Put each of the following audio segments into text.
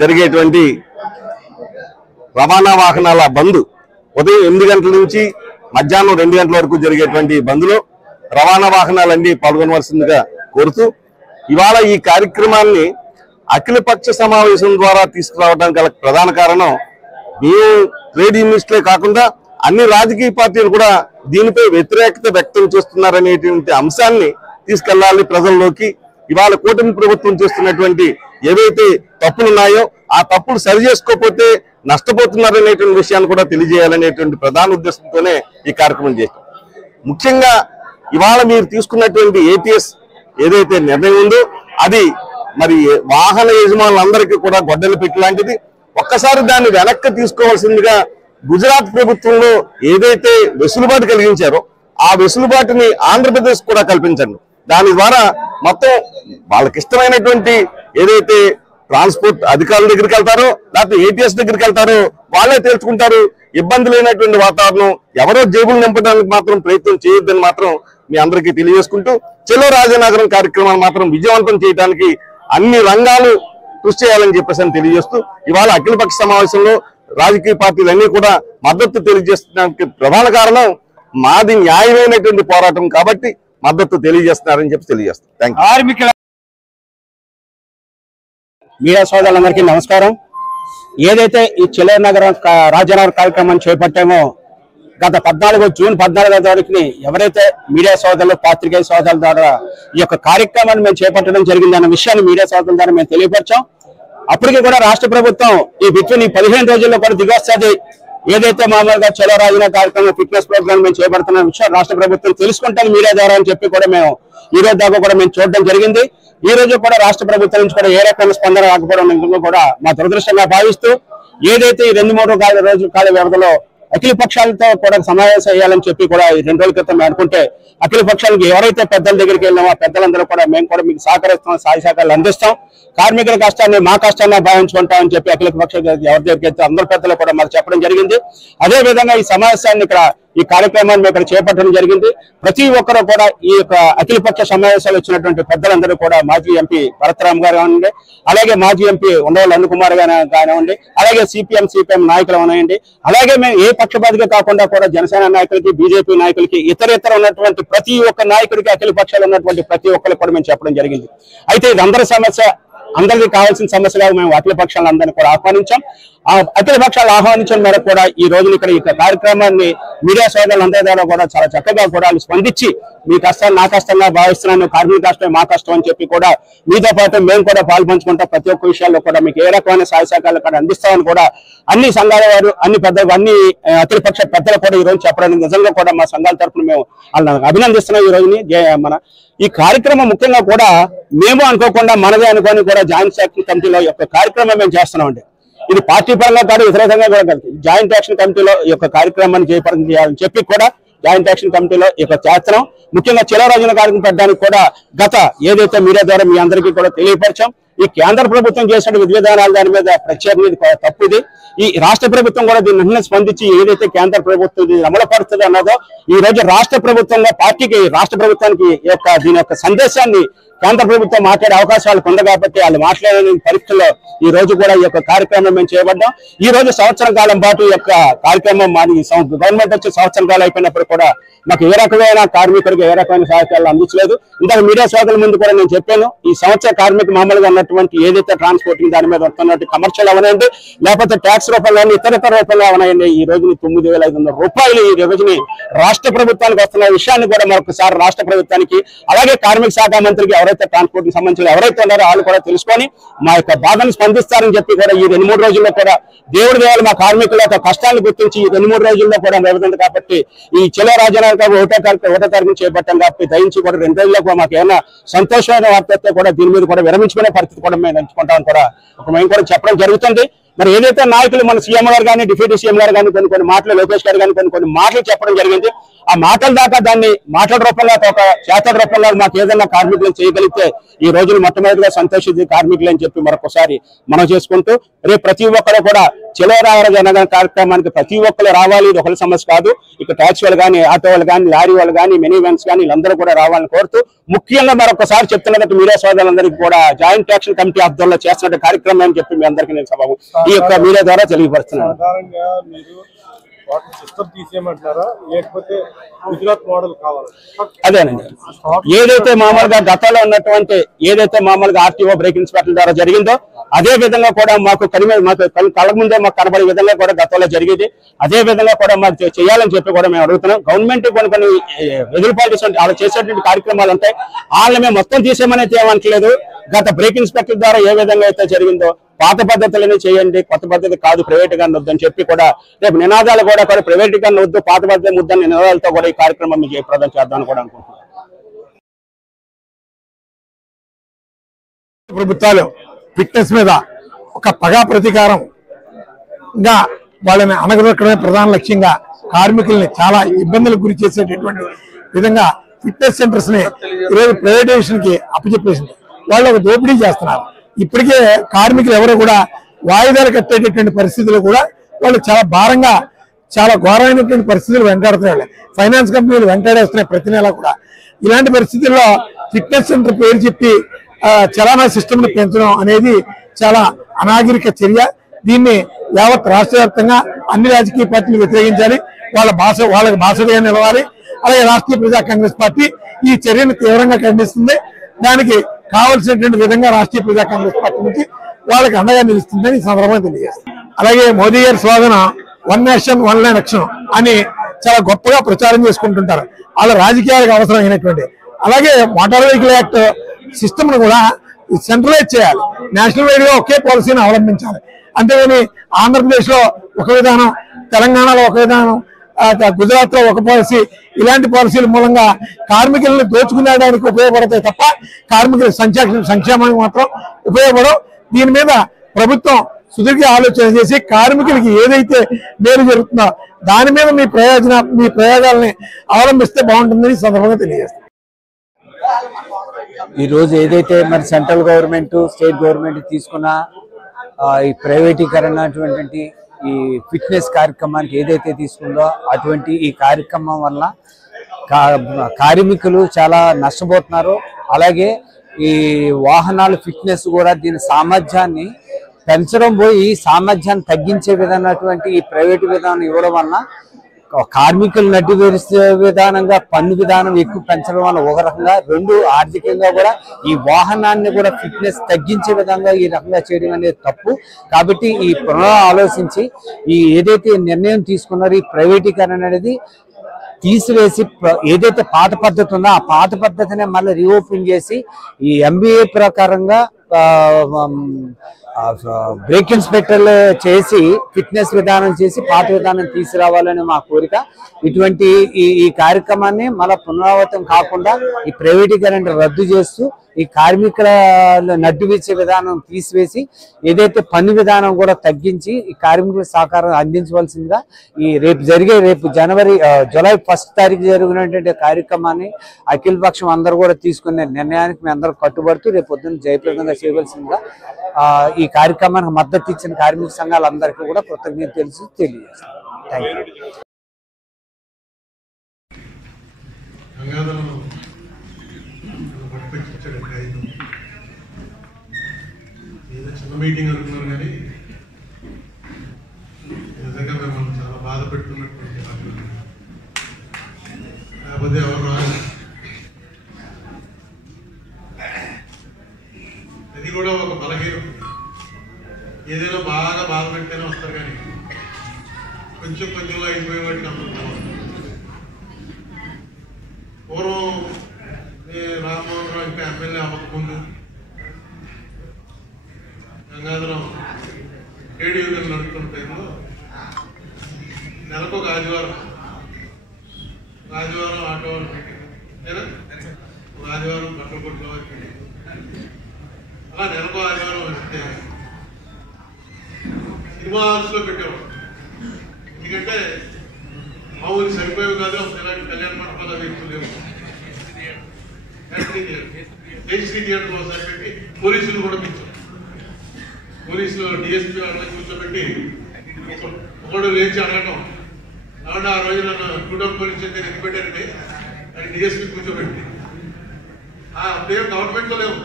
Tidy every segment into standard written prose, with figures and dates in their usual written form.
జరిగేటువంటి రవాణా వాహనాల బంద్ ఉదయం 8 గంటల నుంచి మధ్యాహ్నం 2 గంటల వరకు జరిగేటువంటి బంద్లో రవాణా వాహనాలన్నీ పాల్గొనవలసిందిగా కోరుతూ ఇవాళ ఈ కార్యక్రమాన్ని అఖిలపక్ష సమావేశం ద్వారా తీసుకురావడానికి గల ప్రధాన కారణం మేము ట్రేడ్ యూనియనిస్టులే కాకుండా అన్ని రాజకీయ పార్టీలు కూడా దీనిపై వ్యతిరేకత వ్యక్తం చేస్తున్నారనేటువంటి అంశాన్ని తీసుకెళ్లాలి ప్రజల్లోకి. ఇవాళ కూటమి ప్రభుత్వం చేస్తున్నటువంటి ఏవైతే తప్పులు ఉన్నాయో ఆ తప్పులు సరి చేసుకోకపోతే నష్టపోతున్నారనేటువంటి విషయాన్ని కూడా తెలియజేయాలనేటువంటి ప్రధాన ఉద్దేశంతోనే ఈ కార్యక్రమం చేస్తాం. ముఖ్యంగా ఇవాళ మీరు తీసుకున్నటువంటి ఏటీఎస్ ఏదైతే నిర్ణయం ఉందో అది మరి వాహన యజమానులందరికీ కూడా గొడ్డలి పెట్టి లాంటిది. ఒక్కసారి దాన్ని వెనక్కి తీసుకోవాల్సిందిగా గుజరాత్ ప్రభుత్వంలో ఏదైతే వెసులుబాటు కలిగించారో ఆ వెసులుబాటుని ఆంధ్రప్రదేశ్ కూడా కల్పించండి. దాని ద్వారా మొత్తం వాళ్ళకి ఇష్టమైనటువంటి ఏదైతే ట్రాన్స్పోర్ట్ అధికారుల దగ్గరికి వెళ్తారో లేకపోతే ఏటీఎస్ దగ్గరికి వెళ్తారో వాళ్ళే తెలుసుకుంటారు. ఇబ్బంది లేనటువంటి వాతావరణం ఎవరో జేబులు నింపడానికి మాత్రం ప్రయత్నం చేయొద్దని మాత్రం మీ అందరికీ తెలియజేసుకుంటూ చలో రాజనగరం కార్యక్రమాన్ని మాత్రం విజయవంతం చేయడానికి అన్ని రంగాలు కృషి చేయాలని చెప్పేసి తెలియజేస్తూ ఇవాళ అఖిలపక్ష సమావేశంలో రాజకీయ పార్టీలన్నీ కూడా మద్దతు తెలియజేస్తున్నడానికి ప్రధాన కారణం మాది న్యాయమైనటువంటి పోరాటం కాబట్టి మద్దతు తెలియజేస్తున్నారని చెప్పి తెలియజేస్తాం. Thank you. మీడియా సోదరులందరికీ నమస్కారం. ఏదైతే ఈ చలో నగరం రాజనగరం కార్యక్రమాన్ని చేపట్టామో గత జూన్ 14వ తారీఖుని ఎవరైతే మీడియా సోదరులు పాత్రికేయ సోదరుల ద్వారా ఈ యొక్క కార్యక్రమాన్ని మేము చేపట్టడం జరిగిందన్న విషయాన్ని మీడియా సోదరుల ద్వారా మేము తెలియపరిచాం. అప్పటికి కూడా రాష్ట్ర ప్రభుత్వం ఈ బిట్వీన్ 15 రోజుల్లో కూడా దిగొస్తుంది. ఏదైతే మామూలుగా చలో రాజనగరం కార్యక్రమం ఫిట్నెస్ ప్రోగ్రామ్ మేము చేపడుతున్న విషయం రాష్ట్ర ప్రభుత్వం తెలుసుకుంటాను మీడియా ద్వారా అని చెప్పి కూడా మేము ఈ రోజు దాకా కూడా మేము చూడడం జరిగింది. ఈ రోజు కూడా రాష్ట్ర ప్రభుత్వం నుంచి కూడా ఏ రకమైన స్పందన రాకపోవడం కూడా మా దురదృష్టంగా భావిస్తూ ఏదైతే ఈ 2-3 రోజుల కాల వ్యవధిలో అఖిల పక్షాలతో కూడా సమావేశం అయ్యాలని చెప్పి కూడా 2 రోజుల క్రితం అనుకుంటే అఖిల పక్షాలకు ఎవరైతే పెద్దల దగ్గరికి వెళ్ళామో పెద్దలందరూ కూడా మేము కూడా మీకు సహకరిస్తాం, సహాయ సహకారాలు అందిస్తాం, కార్మికుల కష్టాన్ని మా కష్టాన్ని భావించుకుంటామని చెప్పి అఖిల పక్ష ఎవరి దగ్గరికి వెళ్తే అందరి పెద్దలు కూడా మాకు చెప్పడం జరిగింది. అదే విధంగా ఈ సమావేశాన్ని ఈ కార్యక్రమాన్ని ఇక్కడ చేపట్టడం జరిగింది. ప్రతి ఒక్కరూ కూడా ఈ యొక్క అఖిలపక్ష సమావేశాలు వచ్చినటువంటి పెద్దలందరూ కూడా మాజీ ఎంపీ భరతరామ్ గారు కానివ్వండి, అలాగే మాజీ ఎంపీ ఉండవల్లి అనిల్ కుమార్ కానివ్వండి, అలాగే సిపిఎం నాయకులు ఉన్నాయండి, అలాగే మేము ఏ పక్షపాతిగా కాకుండా కూడా జనసేన నాయకులకి బీజేపీ నాయకులకి ఇతర ఉన్నటువంటి ప్రతి ఒక్క నాయకుడికి అఖిల పక్షాలు ఉన్నటువంటి ప్రతి ఒక్కరికి కూడా మేము చెప్పడం జరిగింది. అయితే ఇది అందరి సమస్య, అందరికీ కావాల్సిన సమస్యగా మేము అఖిల పక్షాలందరినీ కూడా ఆహ్వానించాం. ఆ అఖిల పక్షాలు ఆహ్వానించిన మేరకు కూడా ఈ రోజున ఇక్కడ ఈ కార్యక్రమాన్ని మీడియా సోదరులందరి ద్వారా కూడా చాలా చక్కగా కూడా స్పందించి మీ కష్టాన్ని నా కష్టంగా భావిస్తున్నాను, కార్మిక కష్టమే మా కష్టం అని చెప్పి కూడా మీతో పాటు మేము కూడా పాల్పంచుకుంటాం. ప్రతి ఒక్క విషయాల్లో కూడా మీకు ఏ రకమైన సహాయ సహకారాలు కూడా అందిస్తామని కూడా అన్ని సంఘాల వారు అన్ని అఖిల పక్ష పెద్దలు కూడా ఈ రోజు చెప్పడానికి నిజంగా కూడా మా సంఘాల తరఫున మేము వాళ్ళని అభినందిస్తున్నాం. ఈ రోజుని ఈ కార్యక్రమం ముఖ్యంగా కూడా మేము అనుకోకుండా మనదే అనుకోని కూడా జాయింట్ యాక్షన్ కమిటీలో యొక్క కార్యక్రమం మేము చేస్తున్నామండి. ఇది పార్టీ పరంగా కాదు, వ్యతిరేకంగా కూడా కాదు. జాయింట్ యాక్షన్ కమిటీలో ఈ యొక్క కార్యక్రమాన్ని చేపట్టడం చేయాలని చెప్పి కూడా జాయింట్ యాక్షన్ కమిటీలో ఈ యొక్క చేస్తున్నాం. ముఖ్యంగా చలో రాజనగరం కార్యక్రమం పెట్టడానికి కూడా గత ఏదైతే మీడియా ద్వారా మీ అందరికీ కూడా తెలియపరిచాం. ఈ కేంద్ర ప్రభుత్వం చేసిన విధి విధానాలు దాని మీద ప్రత్యేకంగా తప్పు ఇది. ఈ రాష్ట్ర ప్రభుత్వం కూడా దీన్ని స్పందించి ఏదైతే కేంద్ర ప్రభుత్వం అమలు పడుతుంది అన్నదో ఈ రోజు రాష్ట్ర ప్రభుత్వంగా పార్టీకి రాష్ట్ర ప్రభుత్వానికి దీని యొక్క సందేశాన్ని కేంద్ర ప్రభుత్వం మాట్లాడే అవకాశాలు ఉంది కాబట్టి వాళ్ళు మాట్లాడే పరిస్థితుల్లో ఈ రోజు కూడా ఈ యొక్క కార్యక్రమం మేము చేయబడ్డాం. ఈ రోజు సంవత్సరం కాలం పాటు ఈ యొక్క కార్యక్రమం మాది గవర్నమెంట్ వచ్చి సంవత్సరం కాలం అయిపోయినప్పుడు కూడా మాకు ఏ రకమైన కార్మికులకు ఏ రకమైన సహాయాలు అందించలేదు. ఇందాక మీడియా సోదరుల ముందు కూడా నేను చెప్పాను, ఈ సంవత్సర కార్మిక మామూలుగా ఉన్నటువంటి ఏదైతే ట్రాన్స్పోర్టింగ్ దాని మీద వస్తున్నట్టు కమర్షియల్ అవనండి, లేకపోతే ట్యాక్స్ రూపంలో ఇతర రూపంలో అవనాయండి. ఈ రోజుని 9,500 రూపాయలు ఈ రోజుని రాష్ట్ర ప్రభుత్వానికి వస్తున్న విషయాన్ని కూడా మరొకసారి రాష్ట్ర ప్రభుత్వానికి అలాగే కార్మిక శాఖ మంత్రికి ఎవరైతే ట్రాన్స్పోర్ట్ కి సంబంధించిన ఎవరైతే ఉన్నారో వాళ్ళు కూడా తెలుసుకొని మా యొక్క బాధను స్పందిస్తారని చెప్పి కూడా ఈ 2-3 రోజుల్లో కూడా దేవుడి దేవాలు మా కార్మికుల యొక్క కష్టాన్ని గుర్తించి ఈ 2-3 రోజుల్లో కూడా వ్యవధి కాబట్టి ఈ చలో రాజనగరం 1వ తారీఖు చేపట్టాం కాబట్టి దయించి కూడా 2 రోజుల్లో మాకు ఏమైనా సంతోషమైన వార్త అయితే కూడా దీని మీద కూడా విరమించుకునే పరిస్థితి కూడా మేము ఎంచుకుంటామని కూడా మేము కూడా చెప్పడం జరుగుతుంది. మరి ఏదైతే నాయకులు మన సీఎం గారు కానీ డిప్యూటీ సీఎం గారు కానీ కొన్ని మాటలు లోకేష్ గారు కానీ కొన్ని మాటలు చెప్పడం జరిగింది. ఆ మాటల దాకా దాన్ని మాటల రూపంలో ఒక చేతల రూపంలో మాకు ఏదైనా కార్మికులను చేయగలిగితే ఈ రోజులు మొట్టమొదటిగా సంతోషించి కార్మికులు అని చెప్పి మరొకసారి మనం చేసుకుంటూ రేపు ప్రతి ఒక్కరు కూడా చలో జనగణ కార్యక్రమానికి ప్రతి ఒక్కరు రావాలి. ఇది ఒకరి సమస్య కాదు. ఇక ట్యాక్సీ వాళ్ళు కానీ, ఆటో వాళ్ళు కానీ, లారీ వాళ్ళు కానీ, మినీ వ్యాన్స్ కానీ వీళ్ళందరూ కూడా రావాలని కోరుతూ ముఖ్యంగా మరొకసారి చెప్తున్నట్టు మీడియా సోదరులందరికీ కూడా జాయింట్ యాక్షన్ కమిటీ ఆధ్వర్యంలో చేస్తున్న కార్యక్రమం అని చెప్పి మీ అందరికీ నేను సభ ఈ యొక్క మీడియా ద్వారా తెలియపరుస్తున్నాను. అదేనండి, ఏదైతే మామూలుగా గతంలో ఉన్నటువంటి ఆర్టీఓ బ్రేక్ ఇన్స్పెక్టర్ ద్వారా జరిగిందో అదే విధంగా కూడా మాకు కళ్ళ ముందే మాకు కనబడే విధంగా కూడా గతంలో జరిగేది. అదే విధంగా కూడా మాకు చేయాలని చెప్పి కూడా మేము అడుగుతున్నాం. గవర్నమెంట్ కొన్ని వెదులుపాటు వాళ్ళు చేసేటువంటి కార్యక్రమాలు ఉంటాయి. వాళ్ళని మేము మొత్తం తీసేయమని ఏమనట్లేదు. గత బ్రేక్ ఇన్స్పెక్టర్ ద్వారా ఏ విధంగా అయితే జరిగిందో పాత పద్ధతులనే చేయండి, కొత్త పద్ధతి కాదు, ప్రైవేటీకరణ వద్దని చెప్పి కూడా రేపు నినాదాలు కూడా ప్రైవేటీకరణ వద్దు, పాత పద్ధతి ముద్దని నినాదాలతో కూడా ఈ కార్యక్రమం మీకు జయప్రదం చేద్దామని కూడా అనుకుంటున్నాను. ప్రభుత్వాలు ఫిట్నెస్ మీద ఒక పగా ప్రతీకారంగా వాళ్ళని అణగదొక్కడమే ప్రధాన లక్ష్యంగా కార్మికుల్ని చాలా ఇబ్బందులకు గురి చేసేటటువంటి విధంగా ఫిట్నెస్ సెంటర్స్ ని ఈరోజు ప్రైవేటైజేషన్ కి అప్పచెప్పేసింది. వాళ్ళు ఒక దోపిడీ చేస్తున్నారు. ఇప్పటికే కార్మికులు ఎవరు కూడా వాయిదాలు కట్టేటటువంటి పరిస్థితులు కూడా వాళ్ళు చాలా భారంగా, చాలా ఘోరమైనటువంటి పరిస్థితులు వెంటాడుతున్నాయి. ఫైనాన్స్ కంపెనీలు వెంటాడేస్తున్నాయి ప్రతి నెల కూడా. ఇలాంటి పరిస్థితుల్లో ఫిట్నెస్ సెంటర్ పేరు చెప్పి చలానా సిస్టమ్ ని పెంచడం అనేది చాలా అనాగరిక చర్య. దీన్ని యావత్ రాష్ట్ర వ్యాప్తంగా అన్ని రాజకీయ పార్టీలు వ్యతిరేకించాలి. వాళ్ళకి బాసటగా నిలవాలి. అలాగే రాష్ట్రీయ ప్రజా కాంగ్రెస్ పార్టీ ఈ చర్యను తీవ్రంగా ఖండిస్తుంది. దానికి కావలసినటువంటి విధంగా రాష్ట్రీయ ప్రజా కాంగ్రెస్ పార్టీ నుంచి వాళ్ళకి అండగా నిలుస్తుందని ఈ సందర్భంగా తెలియజేస్తుంది. అలాగే మోదీ గారి slogan one nation one election అని చాలా గొప్పగా ప్రచారం చేసుకుంటుంటారు. వాళ్ళ రాజకీయాలకు అవసరమైనటువంటి. అలాగే మోటార్ వెహికల్ యాక్ట్ సిస్టమ్ ను కూడా సెంట్రలైజ్ చేయాలి. నేషనల్ వైడ్ గా ఒకే పాలసీని అవలంబించాలి. అంతేగాని ఆంధ్రప్రదేశ్ లో ఒక విధానం, తెలంగాణలో ఒక విధానం, గుజరాత్ లో ఒక పాలసీ, ఇలాంటి పాలసీల మూలంగా కార్మికులను దోచుకునేడానికి ఉపయోగపడతాయి తప్ప కార్మికుల సంక్షేమానికి మాత్రం ఉపయోగపడవు. దీని మీద ప్రభుత్వం సుదీర్ఘ ఆలోచన చేసి కార్మికులకి ఏదైతే మేలు జరుగుతుందో దాని మీద మీ ప్రయోగాలని అవలంబిస్తే బాగుంటుందని సందర్భంగా తెలియజేస్తాం. ఈ రోజు ఏదైతే మరి సెంట్రల్ గవర్నమెంట్, స్టేట్ గవర్నమెంట్ తీసుకున్న ఈ ప్రైవేటీకరణ అటువంటి ఈ ఫిట్నెస్ కార్యక్రమానికి ఏదైతే తీసుకుందో అటువంటి ఈ కార్యక్రమం వల్ల కార్మికులు చాలా నష్టపోతున్నారు. అలాగే ఈ వాహనాల ఫిట్నెస్ కూడా దీని సామర్థ్యాన్ని పెంచడం పోయి సామర్థ్యాన్ని తగ్గించే విధమైనటువంటి ఈ ప్రైవేటు విధానం ఇవ్వడం వల్ల కార్మికులు నడ్డి వేసే విధానంగా పన్ను విధానం ఎక్కువ పెంచడం వల్ల ఒక రకంగా, రెండు ఆర్థికంగా కూడా ఈ వాహనాన్ని కూడా ఫిట్నెస్ తగ్గించే విధంగా ఈ రకంగా చేయడం అనేది తప్పు. కాబట్టి ఈ ఆలోచించి ఈ ఏదైతే నిర్ణయం తీసుకున్నారో ఈ ప్రైవేటీకరణ అనేది తీసివేసి ఏదైతే పాత పద్ధతి ఉందో ఆ పాత పద్ధతిని మళ్ళీ రీఓపెన్ చేసి ఈ ఎంబీఏ ప్రకారంగా బ్రేక్ ఇన్స్పెక్టర్లు చేసి ఫిట్నెస్ విధానం చేసి పాత విధానం తీసుకురావాలని మా కోరిక. ఇటువంటి ఈ కార్యక్రమాన్ని మళ్ళా పునరావృతం కాకుండా ఈ ప్రైవేటీకరణ రద్దు చేస్తూ ఈ కార్మికుల నడ్డు వీచే విధానం తీసివేసి ఏదైతే పన్ను విధానం కూడా తగ్గించి ఈ కార్మికుల సహకారం అందించవలసిందిగా ఈ రేపు జూలై 1 తారీఖు జరిగినటువంటి కార్యక్రమాన్ని అఖిలపక్షం అందరూ కూడా తీసుకునే నిర్ణయానికి మేము అందరూ కట్టుబడుతూ రేపు పొద్దున్న జయప్రదంగా చేయవలసిందిగా ఈ కార్యక్రమానికి మద్దతు ఇచ్చిన కార్మిక సంఘాలందరికీ కూడా కృతజ్ఞతలు తెలియజేస్తాం. Thank you. ఏదో చిన్న మీటింగ్ అనుకున్నారు కానీ నిజంగా మిమ్మల్ని చాలా బాధ పెట్టుకున్నటువంటి లేకపోతే ఎవరు రాదు. అది కూడా ఒక బలహీనం. ఏదైనా బాగా బాధ పెట్టేనే వస్తారు కానీ కొంచెం కొంచెంగా అయిపోయే వాటికి అంత పూర్వం రామ్మోహన్ రావు ఇంకా ఎమ్మెల్యే అవ్వకముందు గంగాధరం ఏడీ నడుపుతున్న టైంలో నెలకు ఒక ఆదివారం ఆటో మీటింగ్, ఒక ఆదివారం బట్టల కొట్లో మీటింగ్, అలా నెలకు ఆదివారం వస్తే సినిమా హాల్స్లో పెట్టేవాడు. ఎందుకంటే మామూలు సరిపోయేవి కాదు, ఇలాంటి అందుబాటులో వ్యక్తులు లేవు. జయశ్రీ థియేటర్ ఒకసారి పెట్టి పోలీసులు కూడా పెంచారు. పోలీసులు డిఎస్పీ వాళ్ళని కూర్చోబెట్టి ఒకడు లేచి అడగటం, కాబట్టి ఆ రోజు నన్ను టూటౌన్ పోలీస్ స్టేషన్ ఎక్కి పెట్టారండి అని డిఎస్పీ కూర్చోబెట్టి. పేరు గవర్నమెంట్ లో లేవు,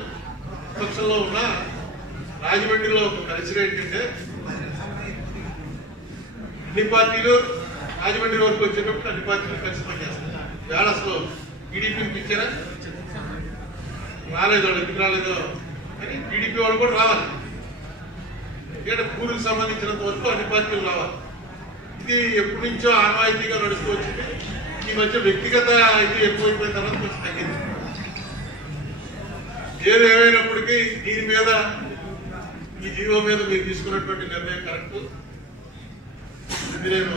పక్షంలో ఉన్న రాజమండ్రిలో ఒక కల్చర్ ఏంటంటే అన్ని పార్టీలు రాజమండ్రి వరకు వచ్చేటప్పుడు అన్ని పార్టీలు కలిసి పనిచేస్తారు. వేళ అసలు టీడీపీని పిలిచారా, రాలేదు, వాళ్ళు ఎందుకు రాలేదో అని టీడీపీ వాళ్ళు కూడా రావాలి. ఇక్కడ ఊరికి సంబంధించినంత వరకు అన్ని పార్టీలు రావాలి. ఇది ఎప్పటి నుంచో ఆనవాయితీగా నడుస్తూ వచ్చింది. ఈ మధ్య వ్యక్తిగత ఇది ఎక్కువైపోయిన తర్వాత కొంచెం తగ్గింది. ఏది ఏమైనప్పటికీ దీని మీద, ఈ జీవో మీద మీరు తీసుకున్నటువంటి నిర్ణయం కరెక్ట్. ఇది నేను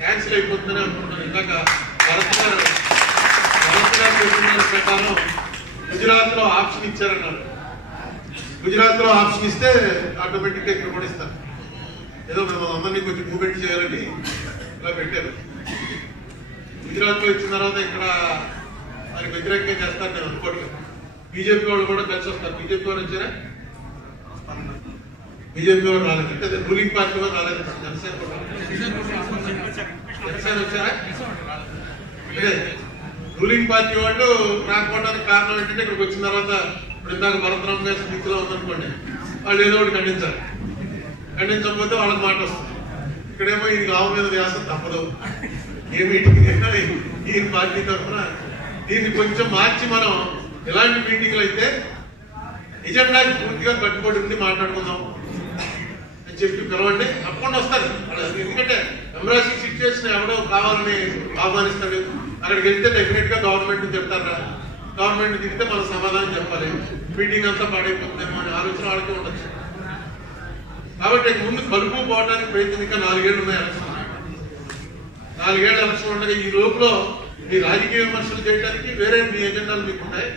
క్యాన్సిల్ అయిపోతుందని అనుకుంటున్నాను. ఇందాక భరత్ గారు చెప్పిన ప్రకారం గుజరాత్ లో ఆప్షన్ ఇచ్చారన్నారు. గుజరాత్ లో ఆప్షన్ ఇస్తే ఆటోమేటిక్ గా ఇక్కడ కూడా ఇస్తారు. ఏదో మేము అందరినీ కొంచెం మూవ్మెంట్ చేయాలని ఇలా పెట్టారు. గుజరాత్ లో ఇచ్చిన తర్వాత ఇక్కడ వారికి వ్యతిరేకంగా చేస్తారు నేను అనుకోవట్లేదు. బీజేపీ వాళ్ళు కూడా కలిసి వస్తారు. బీజేపీ వారు వచ్చారా? బీజేపీ వారు రాలేదు. అంటే రూలింగ్ పార్టీ వారు రాలేదు. జనసేన వచ్చారా? అదే రూలింగ్ పార్టీ వాళ్ళు రాకపోవడానికి కారణం ఏంటంటే ఇక్కడికి వచ్చిన తర్వాత ఇప్పుడు ఇందాక భరతరామ్ గారి స్థితిలో ఉందనుకోండి, వాళ్ళు ఏదో ఒకటి ఖండించాలి. ఖండించకపోతే వాళ్ళకి మాట వస్తుంది. ఇక్కడేమో ఈ లావు మీద వ్యాసం తప్పదు. ఏ మీటింగ్ అయినా ఈ పార్టీ తరఫున దీన్ని కొంచెం మార్చి మనం ఇలాంటి మీటింగ్లు అయితే ఎజెండాకి పూర్తిగా కట్టుబడి ఉండి మాట్లాడుకుందాం అని చెప్పి పిలవండి. తప్పకుండా వస్తారు. ఎందుకంటే ఎంబ్రాసింగ్ సిచ్యువేషన్ ఎవడో కావాలని ఆహ్వానిస్తాడు. అక్కడికి వెళ్తే డెఫినెట్ గా గవర్నమెంట్ తిడతారా, గవర్నమెంట్ తిడితే మనం సమాధానం చెప్పాలి. మీటింగ్ అంతా పాడైపోతుందేమో అనే ఆలోచన వాళ్ళకే ఉండొచ్చు. కాబట్టి ముందు కలుపు పోవడానికి ప్రయత్నం. ఇంకా 4 ఏళ్ళు ఉన్నాయి ఎలక్షన్. 4 ఏళ్ళ ఎలక్షన్ ఉండగా ఈ లోపల మీ రాజకీయ విమర్శలు చేయడానికి వేరే మీ ఎజెండాలు మీకు ఉన్నాయి.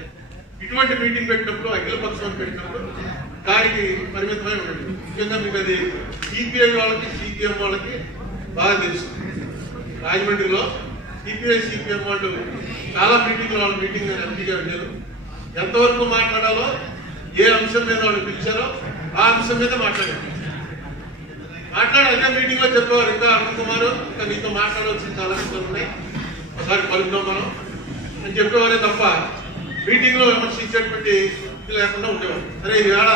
ఇటువంటి మీటింగ్ పెట్టినప్పుడు, అఖిల పక్షం పెట్టినప్పుడు దానికి పరిమితమై ఉండండి. ముఖ్యంగా మీకు అది సిపిఐ వాళ్ళకి, సిపిఎం వాళ్ళకి బాగా తెలుసు. రాజమండ్రిలో సిపిఐ, సిపిఎం వాళ్ళు చాలా మీటింగ్లు, వాళ్ళ మీటింగ్ ఎంపీగా వెళ్ళారు. ఎంతవరకు మాట్లాడాలో, ఏ అంశం మీద వాళ్ళు పిలిచారో ఆ అంశం మీద మాట్లాడారు. అదే మీటింగ్ లో చెప్పేవారు, ఇంకా అరుణ్ కుమార్ ఇంకా నీతో మాట్లాడవలసిన చాలా విషయాలు ఉన్నాయి, ఒకసారి కలుద్దాం మనం అని చెప్పేవారే తప్ప మీటింగ్ లో విమర్శించేటువంటి ఇది లేకుండా ఉండేవారు. సరే ఈవేళ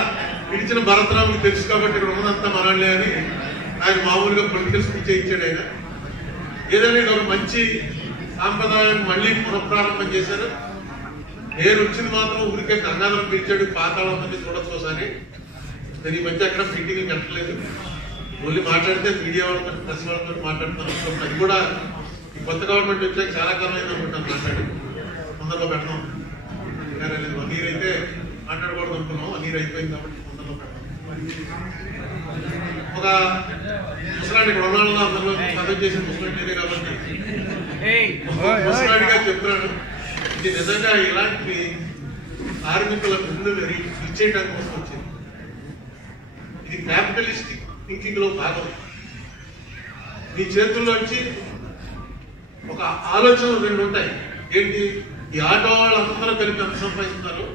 పిలిచిన భరతరాముకి తెలుసు కాబట్టి ఇక్కడ ఉన్నదంతా మనలే అని ఆయన మామూలుగా పొలిటికల్ స్పీచ్ ఇచ్చాడు. ఆయన ఏదైనా ఒక మంచి సాంప్రదాయం మళ్ళీ పునఃప్రారంభం చేశారు. నేను వచ్చింది మాత్రం ఊరికే గంగాధరం పిలిచాడు, పాతాళం మంది చూడొచ్చు ఒకసారి. నేను ఈ మధ్య అక్కడ మీటింగ్ కట్టలేదు. ఓన్లీ మాట్లాడితే మీడియా వాళ్ళతో, ప్రెస్ వాళ్ళతో మాట్లాడుతాను. అది కూడా ఈ కొత్త గవర్నమెంట్ వచ్చాక చాలా కాలం అయింది అనుకుంటాను మాట్లాడి. తొందరలో పెడతాం. 1 year అయితే మాట్లాడకూడదు అనుకున్నాం. 1 year అయిపోయింది కాబట్టి తొందరలో పెడతాం. ఒక ముసలాడి ఇక్కడ ఉన్నాళ్ళలో అందరిలో సదస్సు చేసిన ముసలాడినే కాబట్టి ముసలాడిగా చెప్తున్నాను. ఇది నిజంగా ఇలాంటి కార్మికుల ముందు ఇచ్చేయడానికి కోసం వచ్చింది. ఇది క్యాపిటలిస్టిక్ థింకింగ్ లో భాగం. మీ చేతుల్లోంచి ఒక ఆలోచనలు 2 ఉంటాయి. ఏంటి? ఈ ఆటో వాళ్ళందరూ కలిపి ఎంత సంపాదిస్తున్నారు,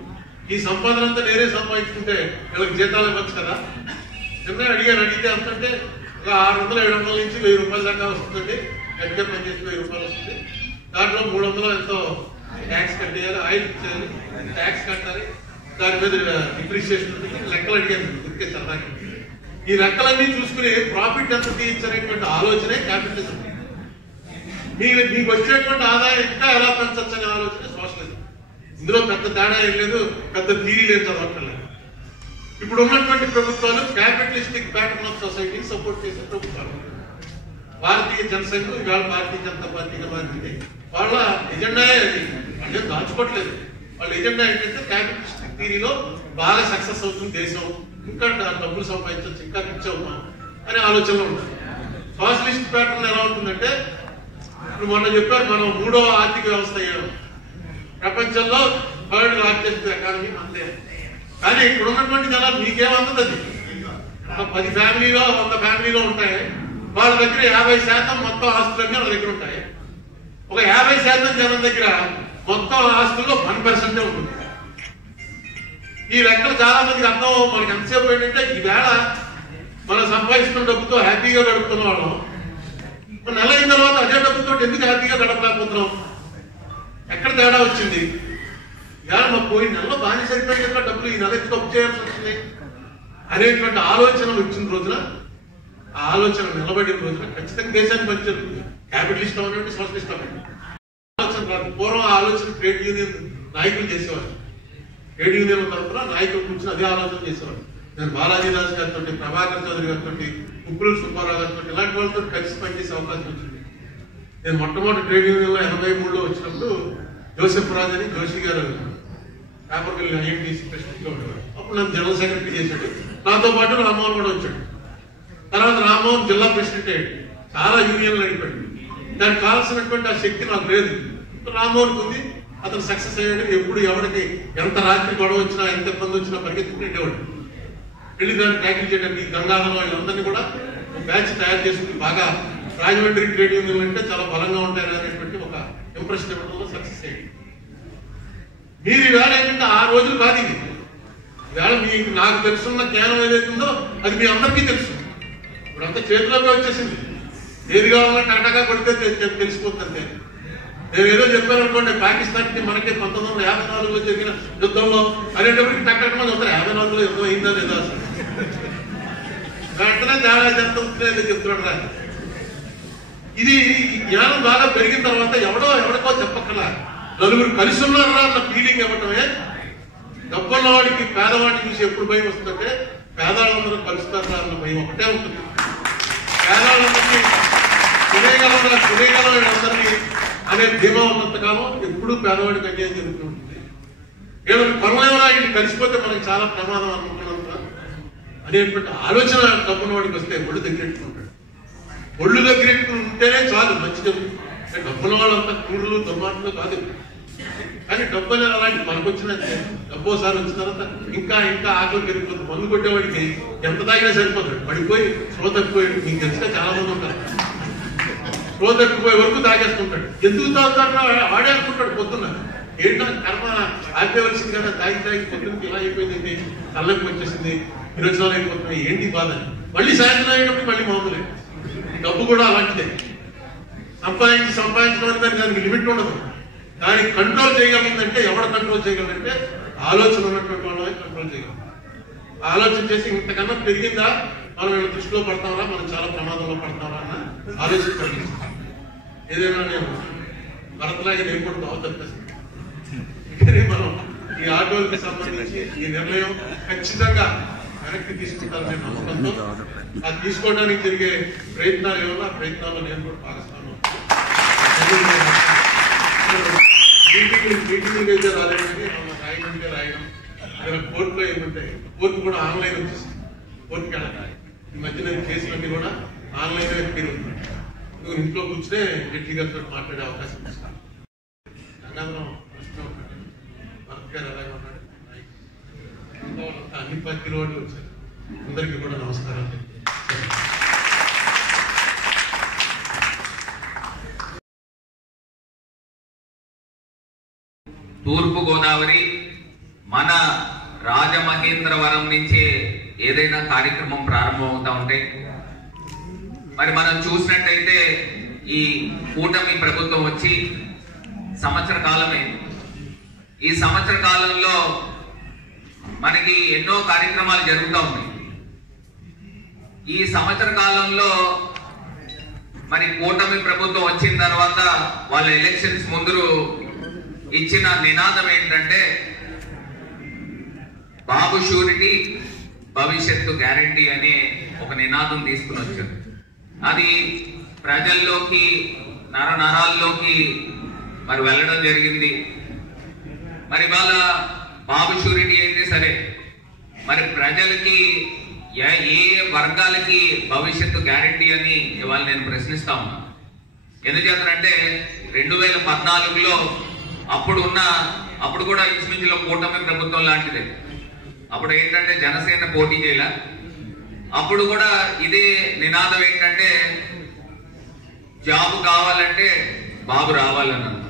ఈ సంపాదన అంతా నేనే సంపాదించుకుంటే వీళ్ళకి జీతాలు ఇవ్వచ్చు కదా. నిన్న అడిగితే అంతంటే ఒక 600-700 నుంచి 1000 రూపాయల దాకా వస్తుందండి. గట్టిగా పనిచేసి 1000 రూపాయలు వస్తుంది. దాంట్లో 300 ఎంతో ట్యాక్స్ కట్టేయాలి, ఆయిల్ ఇచ్చేయాలి, ట్యాక్స్ కట్టాలి, దాని మీద డిప్రిషియేషన్ ఉంటుంది. లెక్కలు అడిగాను ఇంకే సరదాగా. ఈ లెక్కలన్నీ చూసుకుని ప్రాఫిట్ ఎంత తీయించనేటువంటి ఆలోచనే క్యాపిటలిజం. మీకు వచ్చేటువంటి ఆదాయం ఇంకా ఎలా పెంచచ్చు అనే ఆలోచన సోషలిజం. ఇందులో పెద్ద తేడా ఏం లేదు, పెద్ద థీరీ లేదు, చదవట్లేదు. ఇప్పుడు ఉన్నటువంటి ప్రభుత్వాలు క్యాపిటలిస్టిక్ ప్యాటర్న్ ఆఫ్ సొసైటీని సపోర్ట్ చేసే ప్రభుత్వాలు. భారతీయ జనసంఘ్ ఇవాళ భారతీయ జనతా పార్టీగా మారింది. వాళ్ళ ఎజెండాయే అది. వాళ్ళు దాచుకోవట్లేదు. వాళ్ళ ఎజెండా ఏంటంటే క్యాపిటలిస్టిక్ థీరీలో బాగా సక్సెస్ అవుతుంది దేశం, ఇంకా డబ్బులు సంపాదించవచ్చు, ఇంకా రిచ్ అవుతాం అనే ఆలోచనలో ఉంటుంది. సోషలిస్ట్ ప్యాటర్న్ ఎలా ఉంటుందంటే, ఇప్పుడు మొన్న చెప్పారు మనం 3వ ఆర్థిక వ్యవస్థ అయ్యాం. ప్రపంచంలో 3rd లార్జెస్ట్ ఎకానమీ అంతే. కానీ ఇక్కడ ఉన్నటువంటి జనాలు మీకేమంటుంది? అది ఒక 10 ఫ్యామిలీలో 100 ఫ్యామిలీలో ఉంటాయి. వాళ్ళ దగ్గర 50% మొత్తం ఆస్తులన్నీ వాళ్ళ దగ్గర ఉంటాయి. ఒక 50% జనం దగ్గర మొత్తం ఆస్తుల్లో 1% ఉంటుంది. ఈ లెక్కలు చాలా మందికి అర్థం మనకి ఎంతసేపు ఏంటంటే ఈవేళ మనం సంపాదిస్తున్న డబ్బుతో హ్యాపీగా గడుపుతున్న వాళ్ళం నెల అయిన తర్వాత అదే డబ్బుతో ఎందుకు హ్యాపీగా గడపలేకపోతున్నాం? ఎక్కడ తేడా వచ్చింది? ఇవాళ మాకు పోయిన నెలలో బాగానే సరిపోయిన డబ్బులు ఈ నెల ఎందుకు అప్పు చేయాల్సి వచ్చింది అనేటువంటి ఆలోచన వచ్చిన రోజున, ఆ ఆలోచన నిలబడిన రోజున ఖచ్చితంగా దేశానికి మంచి జరుగుతుంది. క్యాపిటలిస్ట్ అవ్వండి, సోషలిస్ట్ అవ్వండి. ఆలోచన రాదు. పూర్వం ఆలోచన ట్రేడ్ యూనియన్ నాయకులు చేసేవారు. ట్రేడ్ యూనియన్ తరఫున నాయకులు కూర్చొని అదే ఆలోచన చేసేవారు. నేను బాలాజీదాస్ గారితో, ప్రభాకర్ చౌదరి గారితో, ఉప్పులూరు సుబ్బారావు గారితో ఇలాంటి వాళ్ళతో కలిసి పనిచేసే అవకాశం వచ్చింది. నేను మొట్టమొదటి ట్రేడ్ యూనియన్లో 83లో వచ్చినప్పుడు జోసెఫ్ రాజ్ అని జోషి గారు పేపర్ మిల్ ఐఎన్టీసీ ప్రెసిడెంట్గా ఉండేవారు. అప్పుడు నన్ను జనరల్ సెక్రటరీ చేశాడు. నాతో పాటు రామ్మోహన్ కూడా వచ్చాడు. తర్వాత రామ్మోహన్ జిల్లా ప్రెసిడెంట్ అయ్యాడు. చాలా యూనియన్లు నడిపాడు. దానికి కావాల్సినటువంటి ఆ శక్తి నాకు లేదు. రామ్మోహన్ ఉంది, అతను సక్సెస్ అయ్యాడు. ఎప్పుడు ఎవరికి ఎంత రాత్రి గొడవ వచ్చినా, ఎంత ఇబ్బంది వచ్చినా పరిగెత్తుకుంటేవాడు. వెళ్ళి దాన్ని ట్యాకిల్ చేయడానికి గంగాధరం వాళ్ళందరినీ కూడా బ్యాచ్ తయారు చేసుకుని బాగా రాజమండ్రి ట్రేడ్ యూనియన్ అంటే చాలా బలంగా ఉంటాయి అనేటువంటి ఒక ఇంప్రెషన్ ఇవ్వడంలో సక్సెస్ అయ్యాడు. మీరు ఈవేళ ఏంటంటే ఆ రోజులు కాదు ఇది. ఈవేళ మీకు నాకు తెలుసున్న జ్ఞానం ఏదైతే ఉందో అది మీ అందరికీ తెలుసు. ఇప్పుడంతా చేతిలోకి వచ్చేసింది. ఏది కావాలన్నా కరెక్ట్గా కొడితే తెలిసిపోతుంది. నేను ఏదో చెప్పాను అనుకోండి, పాకిస్తాన్కి మనకి 1954లో జరిగిన యుద్ధంలో అనేటప్పటికి టక్కన వస్తారు. 54లో యుద్ధం అయిందా లేదా అసలు వెంటనే తేడా చెప్తుంటే చెప్తున్నాడు రా. ఇది జ్ఞానం బాగా పెరిగిన తర్వాత ఎవరికో చెప్పక్కలా నలుగురు కలిసి ఉన్నారా అన్న ఫీలింగ్ ఇవ్వటమే. డబ్బున్న వాడికి పేదవాడిని చూసి ఎప్పుడు భయం వస్తుందంటే పేదవాళ్ళందరూ కలుస్తారా అన్న భయం ఒకటే ఉంటుంది. పేదవాళ్ళందరినీ కొనేయగలం అందరినీ అనే ధీమా ఉన్నంతకాలం ఎప్పుడూ పేదవాడికి అన్యాయం జరుగుతూ ఉంటుంది. వీళ్ళకి కొనలేవరా ఇది కలిసిపోతే మనకి చాలా ప్రమాదం అనుకుంటున్నంత అనేటువంటి ఆలోచన డబ్బున్న వాడికి వస్తే ఒళ్ళు దగ్గరెట్టుకుంటాడు. ఒళ్ళు దగ్గరెట్టుకుని ఉంటేనే చాలు మంచి జరుగుతుంది. డబ్బున్న వాళ్ళంతా కూడులు దుర్మార్గులు కాదు. కానీ డబ్బు అనేది అలాంటి మనకు వచ్చినట్టే. డబ్బు ఒకసారి వచ్చిన తర్వాత ఇంకా ఆకలి పెరిగిపోతుంది. మందు కొట్టేవాడికి ఎంత తాగినా సరిపోతాడు. పడిపోయి స్లో తప్పిపోయాడు. మీకు తెలిసినా చాలా మంది ఉంటారు. స్లో తప్పిపోయే వరకు తాగేస్తుంటాడు. ఎందుకు తాగుతాడో వాడే అనుకుంటాడు. పొద్దున్న ఏంటో కర్మ ఆపేవలసింది కదా, తాగి పొద్దున్నకి ఇలా అయిపోయింది, తలనొప్పి వచ్చేసింది, విరోచనాలు అయిపోతున్నాయి, ఏంటి బాధ. మళ్ళీ సాయంత్రం అయ్యేటప్పుడు మళ్ళీ మామూలే. డబ్బు కూడా అలాంటిదే. సంపాదించడం దానికి లిమిట్ ఉండదు. దానికి కంట్రోల్ చేయగలిగిందంటే ఎవరు కంట్రోల్ చేయగలంటే ఆలోచన ఉన్నటువంటి వాళ్ళని కంట్రోల్ చేయగలం. ఆలోచన చేసి ఇంతకన్నా పెరిగిందా, మనం వీళ్ళ దృష్టిలో పడతామరా, మనం చాలా ప్రమాదంలో పడతామరా అన్న ఆలోచన కలిగిస్తాం. ఏదైనా నేను భరతలాగా నేను కూడా తప్పేస్తాను. మనం ఈ ఆటోలకి సంబంధించి ఈ నిర్ణయం ఖచ్చితంగా వెనక్కి తీసుకుంటారనే నమ్మకంతో అది తీసుకోవడానికి జరిగే ప్రయత్నాలు ఏమన్నా ప్రయత్నాల్లో నేను కూడా భాగస్వామ్యం. మీటింగ్ అయితే రాలేదని రాయమంటే రాయడం, కోర్టులో ఏముంటాయి, కోర్టు కూడా ఆన్లైన్ వచ్చేసింది. కోర్టుకి వెళ్ళాలి. ఈ మధ్య నేను కేసులన్నీ కూడా ఆన్లైన్ పెరుగుతున్నాయి. నువ్వు ఇంట్లో కూర్చునే జడ్జి గారితో మాట్లాడే అవకాశం ఇస్తాను. గంగాధరం భరత్ గారు అలాగే ఉన్నాడు. అన్ని పార్టీల వాళ్ళు వచ్చారు. అందరికీ కూడా నమస్కారం. తూర్పు గోదావరి మన రాజమహేంద్రవరం నుంచే ఏదైనా కార్యక్రమం ప్రారంభం అవుతా ఉంటే మరి మనం చూసినట్టయితే ఈ కూటమి ప్రభుత్వం వచ్చి సంవత్సర కాలమే. ఈ సంవత్సర కాలంలో మనకి ఎన్నో కార్యక్రమాలు జరుగుతూ ఉన్నాయి. ఈ సంవత్సర కాలంలో మరి కూటమి ప్రభుత్వం వచ్చిన తర్వాత వాళ్ళ ఎలక్షన్స్ ముందు ఇచ్చిన నినాదం ఏంటంటే బాబు షూరిటీ భవిష్యత్తు గ్యారంటీ అనే ఒక నినాదం తీసుకుని వచ్చారు. అది ప్రజల్లోకి నరాల్లోకి మరి వెళ్ళడం జరిగింది. మరి వాళ్ళ బాబు షూరిటీ అయితే సరే, మరి ప్రజలకి ఏ వర్గాలకి భవిష్యత్తు గ్యారంటీ అని ఇవాళ నేను ప్రశ్నిస్తా ఉన్నా. ఎందుచేతంటే 2014లో అప్పుడు కూడా ఇంచుమించులో కూటమి ప్రభుత్వం లాంటిదే. అప్పుడు ఏంటంటే జనసేన పోటీ చేయాల. అప్పుడు కూడా ఇదే నినాదం ఏంటంటే జాబ్ కావాలంటే బాబు రావాలని అన్నారు.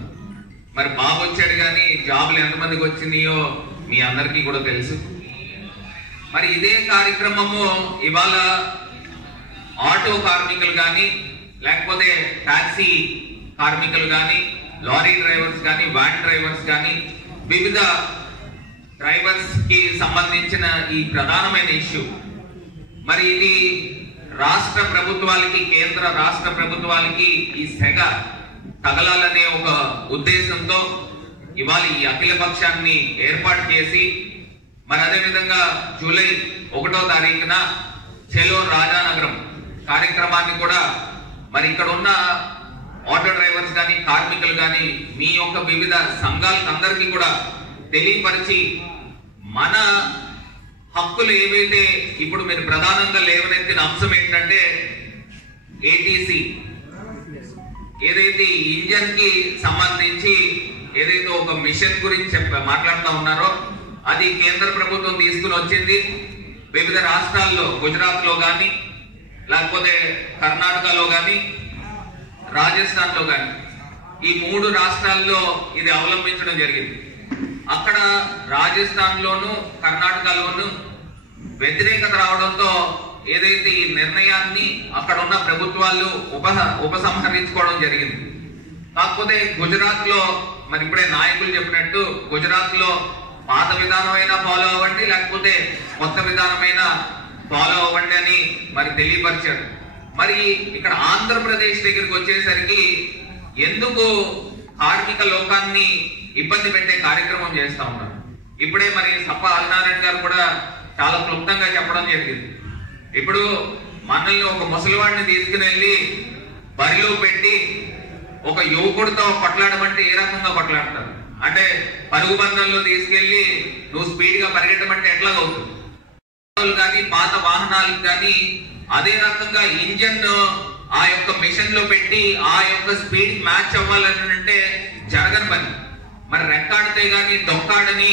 మరి బాబు వచ్చాడు కానీ జాబులు ఎంతమందికి వచ్చినాయో మీ అందరికీ కూడా తెలుసు. మరి ఇదే కార్యక్రమము ఇవాళ ఆటో కార్మికులు కానీ, లేకపోతే టాక్సీ కార్మికులు కానీ, లారీ డ్రైవర్స్ కానీ, వ్యాన్ డ్రైవర్స్ కానీ, వివిధ డ్రైవర్స్ కి సంబంధించిన ఈ ప్రధానమైన ఇష్యూ, మరి ఇది రాష్ట్ర ప్రభుత్వాలకి, కేంద్ర రాష్ట్ర ప్రభుత్వాలకి ఈ సెగ తగలాలనే ఒక ఉద్దేశంతో ఇవాళ ఈ అఖిల పక్షాన్ని ఏర్పాటు చేసి, మరి అదేవిధంగా జూలై 1వ తారీఖున చెలో రాజానగరం కార్యక్రమాన్ని కూడా మరి ఇక్కడ ఉన్న ఆటో డ్రైవర్స్ కానీ, కార్మికులు కానీ, మీ యొక్క వివిధ సంఘాలకు అందరికీ కూడా తెలియపరిచి మన హక్కులు ఏవైతే ఇప్పుడు మీరు ప్రధానంగా లేవనెత్తిన అంశం ఏంటంటే ఏటీసీ, ఏదైతే ఇంజన్ కి సంబంధించి ఏదైతే ఒక మిషన్ గురించి మాట్లాడుతూ ఉన్నారో అది కేంద్ర ప్రభుత్వం తీసుకుని వచ్చింది. వివిధ రాష్ట్రాల్లో, గుజరాత్ లో కానీ, లేకపోతే కర్ణాటకలో కానీ, రాజస్థాన్ లో కానీ, ఈ 3 రాష్ట్రాల్లో ఇది అవలంబించడం జరిగింది. అక్కడ రాజస్థాన్ లోను, కర్ణాటకలోను వ్యతిరేకత రావడంతో ఏదైతే ఈ నిర్ణయాన్ని అక్కడ ఉన్న ప్రభుత్వాలు ఉపసంహరించుకోవడం జరిగింది. కాకపోతే గుజరాత్ లో మరి ఇప్పుడే నాయకులు చెప్పినట్టు గుజరాత్ లో పాత విధానమైనా ఫాలో అవ్వండి, లేకపోతే కొత్త విధానమైన ఫాలో అవ్వండి అని మరి తెలియపరిచారు. మరి ఇక్కడ ఆంధ్రప్రదేశ్ దగ్గరికి వచ్చేసరికి ఎందుకు కార్మిక లోకాన్ని ఇబ్బంది పెట్టే కార్యక్రమం చేస్తా ఉన్నారు. ఇప్పుడే మరి సప్ప ఆదినారాయణ గారు కూడా చాలా క్లుప్తంగా చెప్పడం జరిగింది. ఇప్పుడు మనల్ని ఒక ముసలివాడిని తీసుకుని వెళ్ళి బరిలో పెట్టి ఒక యువకుడితో కొట్లాడమంటే ఏ రకంగా కొట్లాడతారు? అంటే పరుగు బంధంలో తీసుకెళ్లి నువ్వు స్పీడ్ గా పరిగెట్టమంటే ఎట్లా అవుతుంది? కానీ పాత వాహనాలకు కానీ అదే రకంగా ఇంజన్ ఆ యొక్క మిషన్ లో పెట్టి ఆ యొక్క స్పీడ్ మ్యాచ్ అవ్వాలని అంటే జరగని పని. మరి రెక్కాడితే గాని డొక్కాడని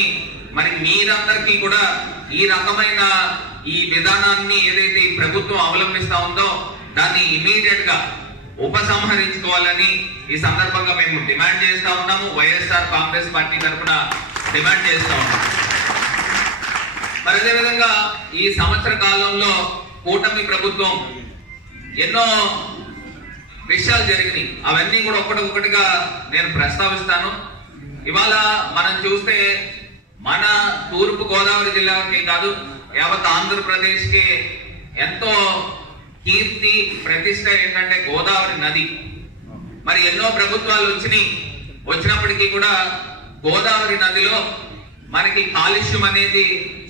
మరి మీరందరికీ కూడా ఈ రకమైన ఈ విధానాన్ని ఏదైతే ఈ ప్రభుత్వం అవలంబిస్తా ఉందో దాన్ని ఇమీడియట్ గా ఉపసంహరించుకోవాలని ఈ సందర్భంగా మేము డిమాండ్ చేస్తా ఉన్నాము. వైఎస్ఆర్ కాంగ్రెస్ పార్టీ తరఫున డిమాండ్ చేస్తా ఉన్నాము. మరి అదేవిధంగా ఈ సంవత్సర కాలంలో కూటమి ప్రభుత్వం ఎన్నో విషయాలు జరిగినాయి. అవన్నీ కూడా ఒక్కటిగా నేను ప్రస్తావిస్తాను. ఇవాళ మనం చూస్తే మన తూర్పు గోదావరి జిల్లాకి కాదు, యావత్ ఆంధ్రప్రదేశ్ కి ఎంతో కీర్తి ప్రతిష్ట ఏంటంటే గోదావరి నది. మరి ఎన్నో ప్రభుత్వాలు వచ్చినప్పటికీ కూడా గోదావరి నదిలో మనకి కాలుష్యం అనేది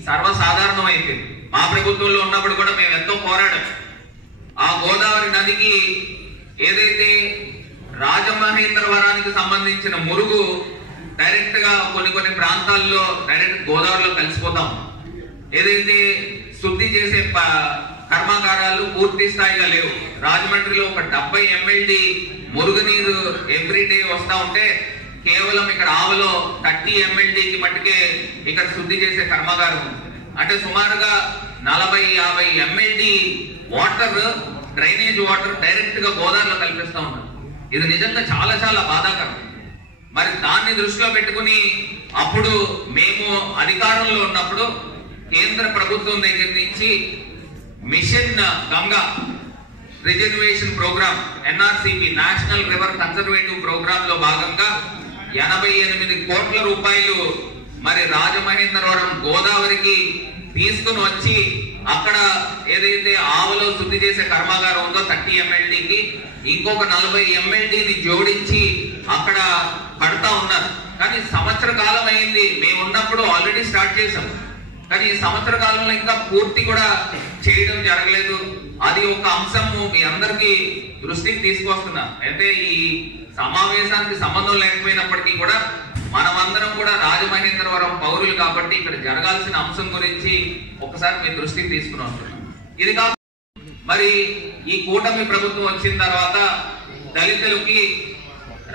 సర్వసాధారణం అయిపోయింది. మా ప్రభుత్వంలో ఉన్నప్పుడు కూడా మేము ఎంతో పోరాడాం. ఆ గోదావరి నదికి ఏదైతే రాజమహేంద్రవరానికి సంబంధించిన మురుగు డైరెక్ట్ గా కొన్ని ప్రాంతాల్లో డైరెక్ట్ గోదావరిలో కలిసిపోతాం. ఏదైతే శుద్ధి చేసే కర్మాగారాలు పూర్తి స్థాయిగా లేవు. రాజమండ్రిలో ఒక 70 MLD మురుగునీరు ఎవ్రీడే వస్తా ఉంటే కేవలం ఇక్కడ ఆవలో 30 MLDకి మట్టుకే ఇక్కడ శుద్ధి చేసే కర్మాగారం ఉంది. అంటే సుమారుగా 40-50 MLD water, drainage water direct గా గోదావరిలో కల్పిస్తా ఉన్నారు. ఇది నిజంగా చాలా చాలా బాధాకరం. మరి దాన్ని దృష్టిలో పెట్టుకుని అప్పుడు మేము అధికారంలో ఉన్నప్పుడు కేంద్ర ప్రభుత్వం దగ్గర నుంచి mission Ganga reservation programme, NRCP national river conservative programme లో భాగంగా 88 కోట్ల రూపాయలు మరి రాజమహేంద్రవరం గోదావరికి తీసుకుని వచ్చి అక్కడ ఏదైతే ఆవలో శుద్ధి చేసే కర్మాగారం ఉందో 30 MLDకి ఇంకొక 40 MLDని జోడించి అక్కడ కడతా ఉన్నారు. కానీ సంవత్సర కాలం అయింది, మేము ఉన్నప్పుడు ఆల్రెడీ స్టార్ట్ చేసాం. కానీ ఈ సంవత్సర కాలంలో ఇంకా పూర్తి కూడా చేయడం జరగలేదు. అది ఒక అంశము మీ అందరికీ దృష్టికి తీసుకొస్తున్నా. అయితే ఈ సమావేశానికి సంబంధం లేకపోయినప్పటికీ కూడా మనమందరం కూడా రాజమహేంద్రవరం పౌరులు కాబట్టి ఇక్కడ జరగాల్సిన అంశం గురించి ఒకసారి మీ దృష్టికి తీసుకుని వస్తున్నాం. ఇది కాదు, మరి ఈ కూటమి ప్రభుత్వం వచ్చిన తర్వాత దళితులకి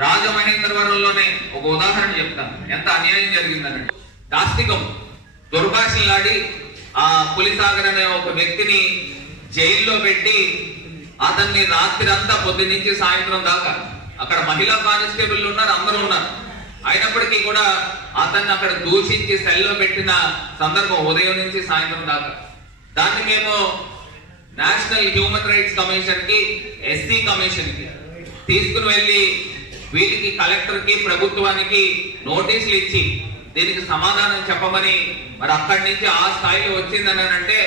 రాజమహేంద్రవరంలోనే ఒక ఉదాహరణ చెప్తాను ఎంత అన్యాయం జరిగిందని. దాస్తికం దుర్భాషలాడి ఆ పులిసాగర్ అనే ఒక వ్యక్తిని జైల్లో పెట్టి అతన్ని రాత్రి అంతా పొద్దు నుంచి సాయంత్రం దాకా అక్కడ మహిళా కానిస్టేబుల్ ఉన్నారు, అందరూ ఉన్నారు. అయినప్పటికీ కూడా అతన్ని అక్కడ దూషించి సెల్లో పెట్టిన సందర్భం ఉదయం నుంచి సాయంత్రం దాకా. దాన్ని మేము నేషనల్ హ్యూమన్ రైట్స్ కమిషన్ కి, ఎస్సీ కమిషన్ కి తీసుకుని వెళ్ళి వీటికి కలెక్టర్ కి, ప్రభుత్వానికి నోటీసులు ఇచ్చి దీనికి సమాధానం చెప్పమని, మరి అక్కడి నుంచి ఆ స్థాయిలో వచ్చిందని అంటే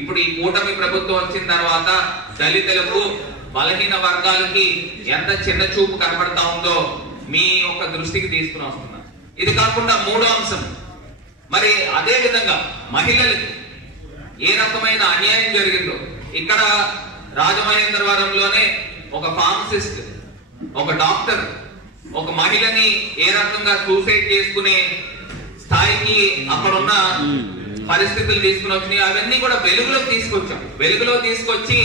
ఇప్పుడు ఈ కూటమి ప్రభుత్వం వచ్చిన తర్వాత దళితులకు, బలహీన వర్గాలకి ఎంత చిన్న చూపు కనబడతా ఉందో మీ యొక్క దృష్టికి తీసుకుని వస్తున్నారు. ఇది కాకుండా మూడో అంశం, మరి అదే విధంగా మహిళలకి ఏ రకమైన అన్యాయం జరిగిందో ఇక్కడ రాజమహేంద్రవరంలోనే ఒక ఫార్మసిస్ట్, ఒక డాక్టర్, ఒక మహిళని ఏ రకంగా సూసైడ్ చేసుకునే స్థాయికి అక్కడున్న పరిస్థితులు తీసుకుని వచ్చినాయి. అవన్నీ కూడా వెలుగులోకి తీసుకొచ్చాం. వెలుగులో తీసుకొచ్చి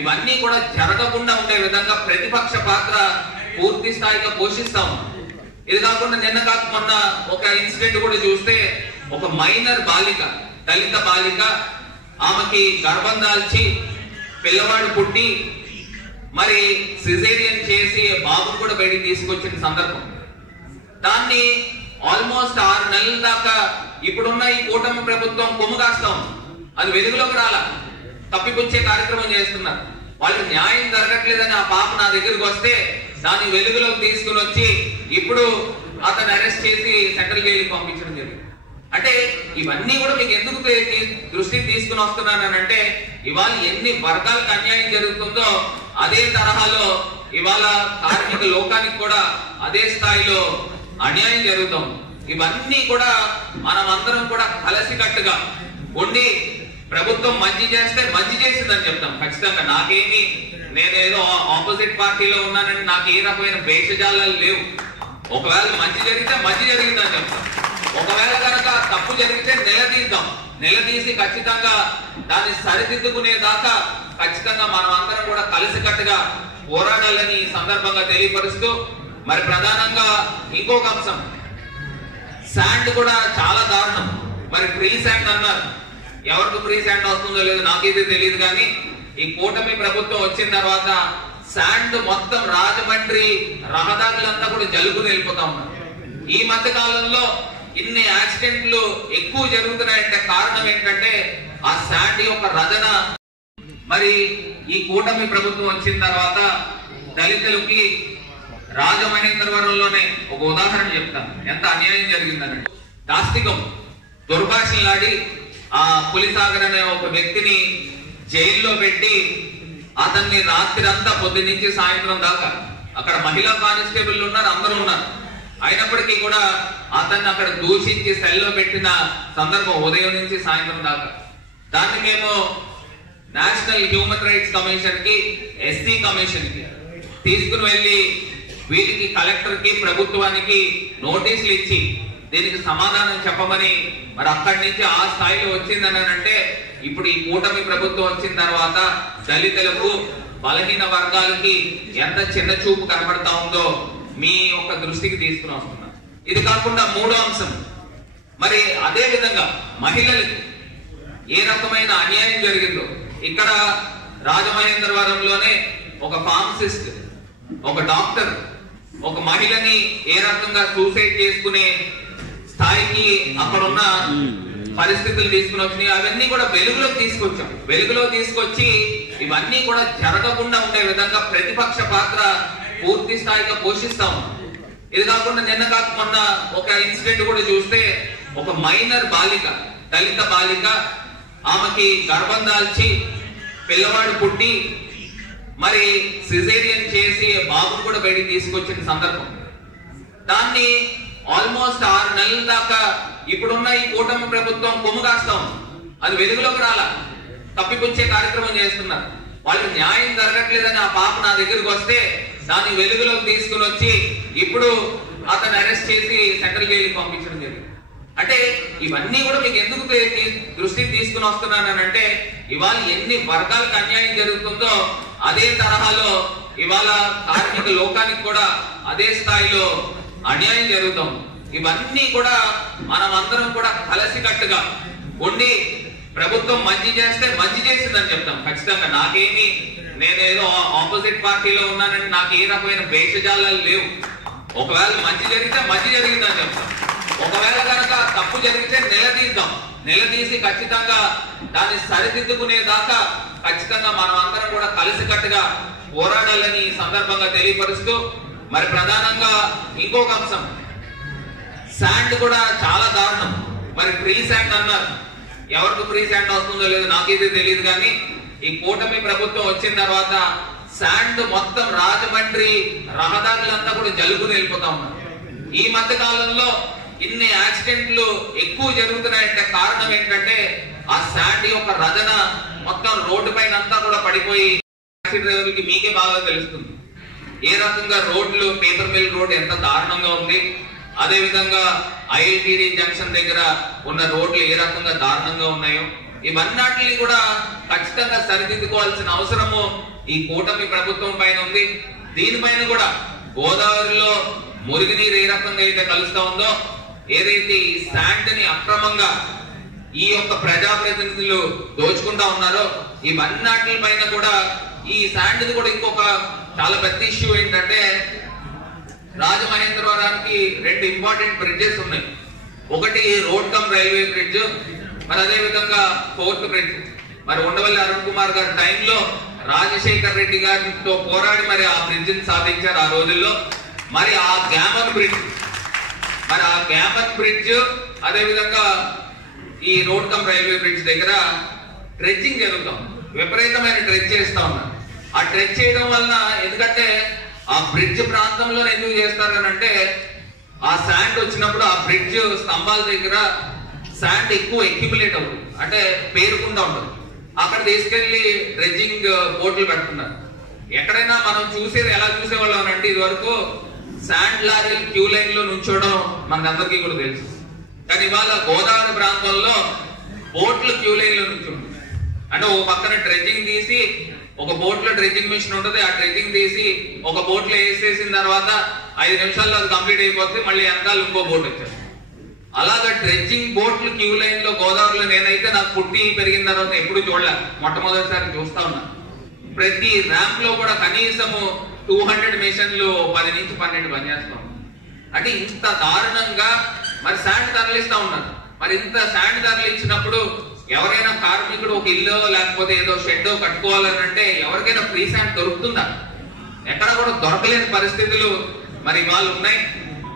ఇవన్నీ కూడా జరగకుండా ఉండే విధంగా ప్రతిపక్ష పాత్ర పూర్తి స్థాయిగా పోషిస్తాం. ఇది కాకుండా నిన్న కాక మొన్న ఒక ఇన్సిడెంట్ కూడా చూస్తే, ఒక మైనర్ బాలిక, దళిత బాలిక, ఆమెకి గర్భం దాల్చి పిల్లవాడు పుట్టి మరి సిజేరియన్ చేసి బాబును కూడా బయటికి తీసుకొచ్చిన సందర్భం. దాన్ని ఆల్మోస్ట్ 6 నెలల దాకా ఇప్పుడున్న ఈ కూటమి ప్రభుత్వం కొమ్ము కాస్తాం. అది వెలుగులోకి రాలా, తప్పిపుచ్చే కార్యక్రమం చేస్తున్నారు. వాళ్ళకి న్యాయం జరగట్లేదని ఆ పాప నా దగ్గరకు వస్తే దాన్ని వెలుగులోకి తీసుకుని వచ్చి ఇప్పుడు అతను అరెస్ట్ చేసి సెంట్రల్ జైలుకి పంపించడం జరిగింది. అంటే ఇవన్నీ కూడా మీకు ఎందుకు దృష్టికి తీసుకుని వస్తున్నానంటే, ఇవాళ ఎన్ని వర్గాలకు అన్యాయం జరుగుతుందో అదే తరహాలో ఇవాళ కార్మిక లోకానికి కూడా అదే స్థాయిలో అన్యాయం జరుగుతాం. ఇవన్నీ కూడా మనం అందరం కూడా కలిసికట్టుగా ఉండి ప్రభుత్వం మంచి చేస్తే మంచి చేసిందని చెప్తాం ఖచ్చితంగా. నాకేమి, నేనేదో ఆపోజిట్ పార్టీలో ఉన్నానని నాకు ఏ రకమైన భేషజాలాలు లేవు. ఒకవేళ మంచి జరిగితే మంచి జరిగిందని చెప్తాం. ఒకవేళ కనుక తప్పు జరిగితే నిలదీద్దాం. నిలదీసి ఖచ్చితంగా దాన్ని సరిదిద్దుకునే దాకా ఖచ్చితంగా మనం అందరం కూడా కలిసికట్టుగా పోరాడాలని ఈ సందర్భంగా తెలియపరుస్తూ, మరి ప్రధానంగా ఇంకొక అంశం, శాండ్ కూడా చాలా దారుణం. మరి ఫ్రీ శాండ్ అన్నారు, ఎవరికి ఫ్రీ శాండ్ వస్తుందో లేదో నాకైతే తెలియదు. కానీ ఈ కూటమి ప్రభుత్వం వచ్చిన తర్వాత శాండ్ మొత్తం రాజమండ్రి రహదారులంతా కూడా జలుబుని వెళ్ళిపోతా ఉన్నారు. ఈ మధ్య కాలంలో ఇన్ని యాక్సిడెంట్లు ఎక్కువ జరుగుతున్నాయంటే కారణం ఏంటంటే ఆ శాండ్ యొక్క రచన. మరి ఈ కూటమి ప్రభుత్వం వచ్చిన తర్వాత దళితులకి రాజమహేంద్రవరంలోనే ఒక ఉదాహరణ చెప్తాను, ఎంత అన్యాయం జరిగిందని. దాష్టికం దుర్భాషలాడి ఆ పులిసాగర్ అనే ఒక వ్యక్తిని జైల్లో పెట్టి అతన్ని రాత్రి అంతా పొద్దు నుంచి సాయంత్రం దాకా, అక్కడ మహిళా కానిస్టేబుల్ ఉన్నారు, అందరూ ఉన్నారు. అయినప్పటికీ కూడా అతన్ని అక్కడ దూషించి సెల్లో పెట్టిన సందర్భం ఉదయం నుంచి సాయంత్రం దాకా. దాన్ని మేము నేషనల్ హ్యూమన్ రైట్స్ కమిషన్ కి, ఎస్సీ కమిషన్ కి తీసుకుని వెళ్ళి వీటికి కలెక్టర్ కి, ప్రభుత్వానికి నోటీసులు ఇచ్చి దీనికి సమాధానం చెప్పమని, మరి అక్కడి నుంచి ఆ స్థాయిలో వచ్చిందని అంటే ఇప్పుడు ఈ కూటమి ప్రభుత్వం వచ్చిన తర్వాత దళితులకు, బలహీన వర్గాలకి ఎంత చిన్న చూపు కనబడతా ఉందో మీ యొక్క దృష్టికి తీసుకుని వస్తున్నారు. ఇది కాకుండా మూడో అంశం, మరి అదే విధంగా మహిళలకి ఏ రకమైన అన్యాయం జరిగిందో ఇక్కడ రాజమహేంద్రవరంలోనే ఒక ఫార్మసిస్ట్, ఒక డాక్టర్, ఒక మహిళని ఏ రకంగా సూసైడ్ చేసుకునే స్థాయికి అక్కడున్న పరిస్థితులు తీసుకుని వచ్చినాయి. అవన్నీ కూడా వెలుగులోకి తీసుకొచ్చాం. వెలుగులో తీసుకొచ్చి ఇవన్నీ కూడా జరగకుండా ఉండే విధంగా ప్రతిపక్ష పాత్ర పూర్తి స్థాయిగా పోషిస్తాం. ఇది కాకుండా నిన్న కాక మొన్న ఒక ఇన్సిడెంట్ కూడా చూస్తే, ఒక మైనర్ బాలిక, దళిత బాలిక, ఆమెకి గర్భం దాల్చి పిల్లవాడు పుట్టి మరి సిజేరియన్ చేసి బాబును కూడా బయటికి తీసుకొచ్చిన సందర్భం. దాన్ని ఆల్మోస్ట్ 6 నెలల దాకా ఇప్పుడున్న ఈ కూటమి ప్రభుత్వం కొమ్ము కాస్తాం. అది వెలుగులోకి రాలా, తప్పిపుచ్చే కార్యక్రమం చేస్తున్నారు. వాళ్ళకి న్యాయం జరగట్లేదని ఆ పాప నా దగ్గరకు వస్తే దాన్ని వెలుగులోకి తీసుకుని వచ్చి ఇప్పుడు అతను అరెస్ట్ చేసి సెంట్రల్ జైలుకి పంపించడం జరిగింది. అంటే ఇవన్నీ కూడా మీకు ఎందుకు దృష్టికి తీసుకుని వస్తున్నానంటే, ఇవాళ ఎన్ని వర్గాలకు అన్యాయం జరుగుతుందో అదే తరహాలో ఇవాళ కార్మిక లోకానికి కూడా అదే స్థాయిలో అన్యాయం జరుగుతాం. ఇవన్నీ కూడా మనం అందరం కూడా కలిసికట్టుగా ఉండి ప్రభుత్వం మంచి చేస్తే మంచి చేసిందని చెప్తాం ఖచ్చితంగా. నాకేమి నేనేదో ఆపోజిట్ పార్టీలో ఉన్నానని నాకు ఏ రకమైన భేషజాలాలు లేవు. ఒకవేళ మంచి జరిగితే మంచి జరిగిందని చెప్తాం. ఒకవేళ కనుక తప్పు జరిగితే నిలదీసి ఖచ్చితంగా దాన్ని సరిదిద్దుకునేదాకా ఖచ్చితంగా మనం అందరం కూడా కలిసికట్టుగా పోరాడాలని ఈ సందర్భంగా తెలియపరుస్తూ, మరి ప్రధానంగా ఇంకొక అంశం, శాండ్ కూడా చాలా దారుణం. మరి ఫ్రీ శాండ్ అన్నారు, ఎవరికి ఫ్రీ శాండ్ వస్తుందో లేదో నాకైతే తెలియదు, కానీ ఈ కూటమి ప్రభుత్వం వచ్చిన తర్వాత శాండ్ మొత్తం రాజమండ్రి రహదారులంతా కూడా జలుగుని వెళ్ళిపోతా ఉన్నారు. ఈ మధ్య కాలంలో ఇన్ని యాక్సిడెంట్లు ఎక్కువ జరుగుతున్నాయంటే కారణం ఏంటంటే ఆ శాండ్ యొక్క రచన మొత్తం రోడ్డు పైన అంతా కూడా పడిపోయి టాక్సీ డ్రైవర్లకి మీకే బాగా తెలుస్తుంది ఏ రకంగా రోడ్లు, పేపర్ మిల్ రోడ్ ఎంత దారుణంగా ఉంది. అదే విధంగా ఐఐటిడి జంక్షన్ దగ్గర ఉన్న రోడ్లు ఏ రకంగా దారుణంగా ఉన్నాయో ఇవన్నిటిని కూడా ఖచ్చితంగా సరిదిద్దుకోవాల్సిన అవసరము ఈ కూటమి ప్రభుత్వం పైన ఉంది. దీనిపైన కూడా గోదావరిలో మురుగునీరు ఏ రకంగా అయితే కలుస్తా ఉందో, ఏదైతే ఈ శాండ్ ని అక్రమంగా ఈ యొక్క ప్రజాప్రతినిధులు దోచుకుంటా ఉన్నారో ఇవన్నిటి పైన కూడా ఈ శాండ్ ది కూడా ఇంకొక చాలా పెద్ద ఇష్యూ ఏంటంటే, రాజమహేంద్రవరానికి 2 ఇంపార్టెంట్ బ్రిడ్జెస్ ఉన్నాయి. ఒకటి రోడ్ కమ్ రైల్వే బ్రిడ్జ్, మరి అదే విధంగా 4th బ్రిడ్జ్. మరి ఉండవల్లి అరుణ్ కుమార్ గారి టైంలో రాజశేఖర్ రెడ్డి గారితో పోరాడి మరి ఆ బ్రిడ్జ్ ని సాధించారు ఆ రోజుల్లో. మరి ఆ గ్యామన్ బ్రిడ్జ్ అదే విధంగా ఈ రోడ్ కమ్ రైల్వే బ్రిడ్జ్ దగ్గర ట్రెడ్జింగ్ జరుగుతాం, విపరీతమైన ట్రెడ్ చేస్తా ఉన్నారు. ఆ ట్రెడ్ చేయడం వలన, ఎందుకంటే ఆ బ్రిడ్జ్ ప్రాంతంలో ఎందుకు చేస్తారని అంటే, ఆ శాండ్ వచ్చినప్పుడు ఆ బ్రిడ్జ్ స్తంభాల దగ్గర శాండ్ ఎక్కువ ఎక్యుములేట్ అవుతుంది, అంటే పేరుకుండా ఉంటుంది. అక్కడ తీసుకెళ్లి డ్రెడ్జింగ్ బోట్లు పెడుతున్నారు. ఎక్కడైనా మనం చూసేది ఎలా చూసేవాళ్ళం అంటే, ఇది వరకు శాండ్ లారీలు క్యూ లైన్ లో నుంచోవడం మనకందరికీ కూడా తెలుసు. కానీ ఇవాళ గోదావరి ప్రాంతంలో బోట్లు క్యూ లైన్ లో నుంచుంటుంది. అంటే ఒక పక్కన డ్రెడ్జింగ్ తీసి, ఒక బోట్ లో డ్రెడ్జింగ్ మిషన్ ఉంటుంది, ఆ డ్రెడ్జింగ్ తీసి ఒక బోట్ లో వేసేసిన తర్వాత 5 నిమిషాల్లో అది కంప్లీట్ అయిపోతుంది, మళ్ళీ వెనకాల ఇంకో బోట్ వచ్చారు. అలాగా డ్రెడ్జింగ్ బోట్లు క్యూ లైన్ లో గోదావరిలో నేనైతే నాకు పుట్టి పెరిగిన తర్వాత ఎప్పుడు చూడలే, మొట్టమొదటిసారి చూస్తా ఉన్నా. ప్రతి ర్యాంప్ లో కూడా కనీసము 200 మిషన్లు 10 నుంచి 12 పనిచేస్తాం. అంటే ఇంత దారుణంగా మరి శాండ్ తరలిస్తా ఉన్నారు. మరి ఇంత శాండ్ తరలించినప్పుడు ఎవరైనా కార్మికుడు ఒక ఇల్లు లేకపోతే ఏదో షెడ్ కట్టుకోవాలని అంటే ఎవరికైనా ఫ్రీ శాండ్ దొరుకుతుందా? ఎక్కడ కూడా దొరకలేని పరిస్థితులు మరి వాళ్ళు ఉన్నాయి.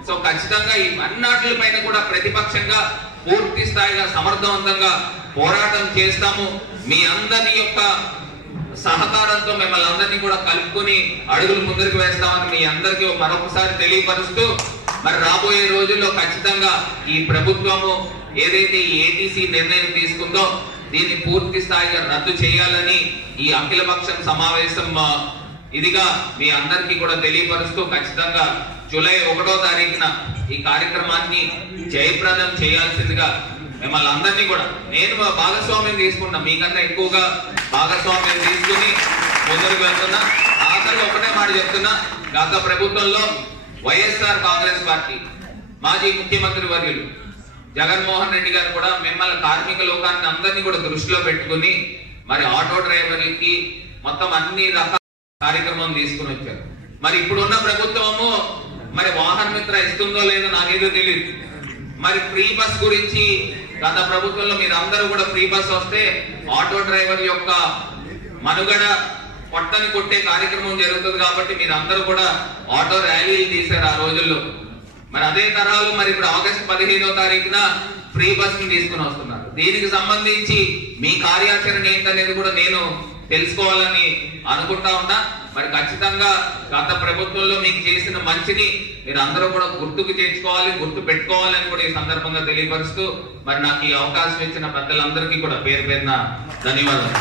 సో ఖచ్చితంగా ఈ అన్నిటి పైన కూడా ప్రతిపక్షంగా పూర్తి స్థాయిగా సమర్థవంతంగా పోరాటం చేస్తాము. మీ అందరి యొక్క సహకారంతో మిమ్మల్ని అందరినీ కూడా కలుపుకొని అడుగులు ముందరికి వేస్తామని మీ అందరికీ మరొకసారి తెలియపరుస్తూ, మరి రాబోయే రోజుల్లో ఖచ్చితంగా ఈ ప్రభుత్వము ఏదైతే ఈ ఏటీసీ నిర్ణయం తీసుకుందో దీన్ని పూర్తి స్థాయిగా రద్దు చేయాలని ఈ అఖిలపక్షం సమావేశం ఇదిగా మీ అందరికీ కూడా తెలియపరుస్తూ, ఖచ్చితంగా జూలై 1వ తారీఖున ఈ కార్యక్రమాన్ని జయప్రదం చేయాల్సిందిగా మిమ్మల్ని అందరినీ కూడా నేను భాగస్వామ్యం తీసుకున్నా, మీకన్నా ఎక్కువగా భాగస్వామ్యం తీసుకుని ముందుకు వెళ్తున్నా. ఆఖరికి ఒకటే మాట చెప్తున్నా, గత ప్రభుత్వంలో వైఎస్ఆర్ కాంగ్రెస్ పార్టీ మాజీ ముఖ్యమంత్రి వర్యులు జగన్మోహన్ రెడ్డి గారు కూడా మిమ్మల్ని కార్మిక లోకాన్ని అందరినీ కూడా దృష్టిలో పెట్టుకుని మరి ఆటో డ్రైవర్లకి మొత్తం అన్ని రకాల కార్యక్రమం తీసుకుని వచ్చారు. మరి ఇప్పుడున్న ప్రభుత్వము మరి వాహన మిత్ర ఇస్తుందో లేదో నాకేదో తెలియదు. మరి ఫ్రీ బస్ గురించి గత ప్రభుత్వంలో మీరు అందరూ కూడా ఫ్రీ బస్ వస్తే ఆటో డ్రైవర్ యొక్క మనుగడ పొట్టని కొట్టే కార్యక్రమం జరుగుతుంది కాబట్టి మీరు అందరూ కూడా ఆటో ర్యాలీలు తీశారు ఆ రోజుల్లో. మరి అదే తరాలు మరి ఇప్పుడు ఆగస్టు 15వ తారీఖున ఫ్రీ బస్ ని తీసుకుని వస్తున్నారు. దీనికి సంబంధించి మీ కార్యాచరణ ఏంటనేది కూడా నేను తెలుసుకోవాలని అనుకుంటా ఉన్నా. మరి ఖచ్చితంగా గత ప్రభుత్వంలో మీకు చేసిన మంచిని మీరు అందరూ కూడా గుర్తుకు చేర్చుకోవాలి, గుర్తు పెట్టుకోవాలని కూడా ఈ సందర్భంగా తెలియపరుస్తూ, మరి నాకు ఈ అవకాశం ఇచ్చిన పెద్దలందరికీ కూడా పేరు పేరున ధన్యవాదాలు.